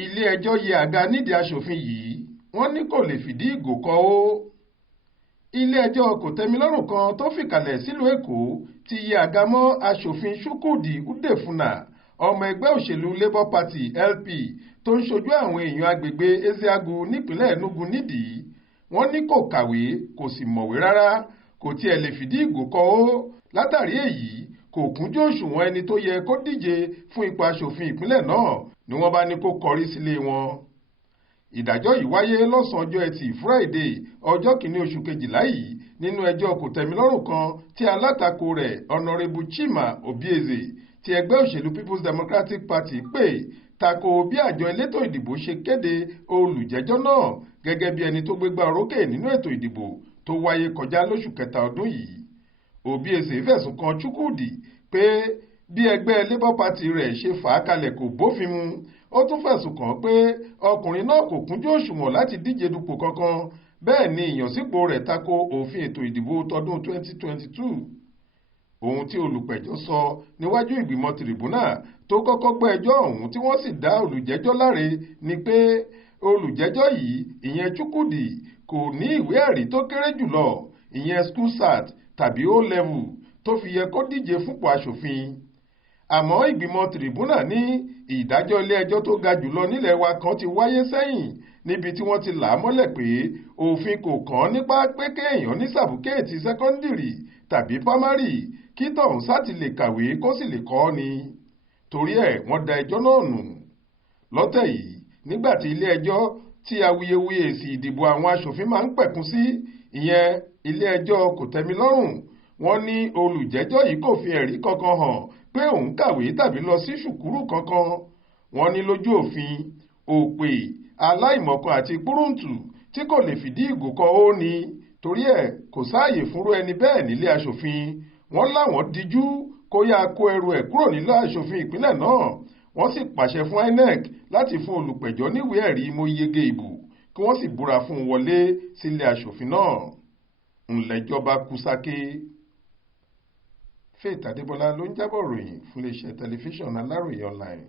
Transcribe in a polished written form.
Ile-Ẹjọ yẹ àga Nidii aṣòfin yìí wọ́n ní kò lè fìdí ìgò kọ ó. Ile-Ẹjọ kòtẹ́milọ́rùn kan tó fìkàlẹ̀ sílùú Èkó ti yẹ àga mọ́ aṣòfin Chukwudi Udefuna ọmọ ẹgbẹ́ òṣèlú Labour Party LP tó ń ṣojú àwọn èèyàn agbègbè Ezeagu nípínlẹ̀ Enugu Nidii. Wọ́n ní kò kàwé kò sì mọ̀wé rárá, kò tiẹ̀ lè fìdí ìgò kọ ó. Látàrí èyí kò kúnjú òṣùwọ̀n ẹni tó yẹ kó díje fún ipò aṣòfin ìpínlẹ̀ náà ni wọ́n bá ní kó kọrí sílé wọn. Ìdájọ́ yìí wáyé lọ́sàn-án ọjọ́ Ẹtì Friday ọjọ́ kìíní oṣù kejìlá yìí nínú ẹjọ́ kòtẹ́milọ́rùn kan tí alátakò rẹ̀ Honorable Chima Obieze ti ẹgbẹ́ òṣèlú People's Democratic Party pè tako bí àjọ elétò ìdìbò ṣe kéde olùjẹ́jọ́ náà gẹ́gẹ́ bí ẹni tó gbégbá orókè nínú ètò ìdìbò tó wáyé kọjá lóṣù kẹta ọdún yìí. Obieze fẹ̀sùn kan Chukwudi pé bí ẹgbẹ́ Labour Party rẹ̀ ṣe fà á kalẹ̀ kò bófin mu. Ó tún fẹ̀sùn kàn pé ọkùnrin náà kò kúnjú òṣùwọ̀n láti díje dupò kankan, bẹ́ẹ̀ ni ìyànsípò rẹ̀ tako òfin ètò ìdìbò tọdún 2022. Ohun tí olùpẹ̀jọ́ sọ níwájú ìgbìmọ̀ tìrìbùnà tó kọ́kọ́ gbọ́ ẹjọ́ ọ̀hún tí wọ́n sì dá olùjẹ́jọ́ láre ni pé olùjẹ́jọ́ yìí ìyẹn Chukwudi kò ní ìwé ẹ̀rí tó kéré jùlọ ìyẹn school cert tàbí O-level tó fi yẹ kó díje fúnpò aṣòfin. Àmọ́ ìgbìmọ̀ tìrìbùnà ní ìdájọ́ ilé-ẹjọ́ tó ga jùlọ nílẹ̀ wa kan ti wáyé sẹ́yìn níbi tí wọ́n ti là á mọ́lẹ̀ pé òfin kò kàn nípa pé kéèyàn ní sàbùkẹ́ẹ̀tì sẹ́kọ́ndìrì tàbí pámárì kí tọ̀hún sáti lè kàwé kó sì lè kọ́ ni. Torí ẹ̀ wọ́n da ẹjọ́ náà nù. Lọ́tẹ̀ yìí nígbà tí ilé-ẹjọ́ tí awuyewuye èsì ìdìbò àwọn aṣòfin máa ń pẹ̀kun sí ìyẹn ilé-ẹjọ́ kòtẹ́milọ́rùn, wọ́n ní olùjẹ́jọ́ yìí kò fi ẹ̀rí kankan hàn pé òun kàwé tàbí lọ sí ṣùkúrù kankan. Wọ́n ní lójú òfin òpè aláìmọ̀kan àti púrúǹtù tí kò lè fìdí ìgò kọ ó ní. Torí ẹ̀ kò sáàyè fúnrú ẹni bẹ́ẹ̀ nílé aṣòfin. Wọ́n láwọn díjú kó yá kó ẹrù ẹ̀ kúrò nílé aṣòfin ìpínlẹ̀ náà. Wọ́n sì pàṣẹ fún INEC láti fún olùpẹ̀jọ́ níwèé ẹ̀rí mo yege ìbò kí wọ́n sì búra fún un wọlé sílé aṣòfin náà. Ńlẹ́jọ́ bá kú sáké. Faith Adébọlá ló ń jábọ̀ ròyìn fún iléeṣẹ́ tẹlifíṣàn Aláròyé online.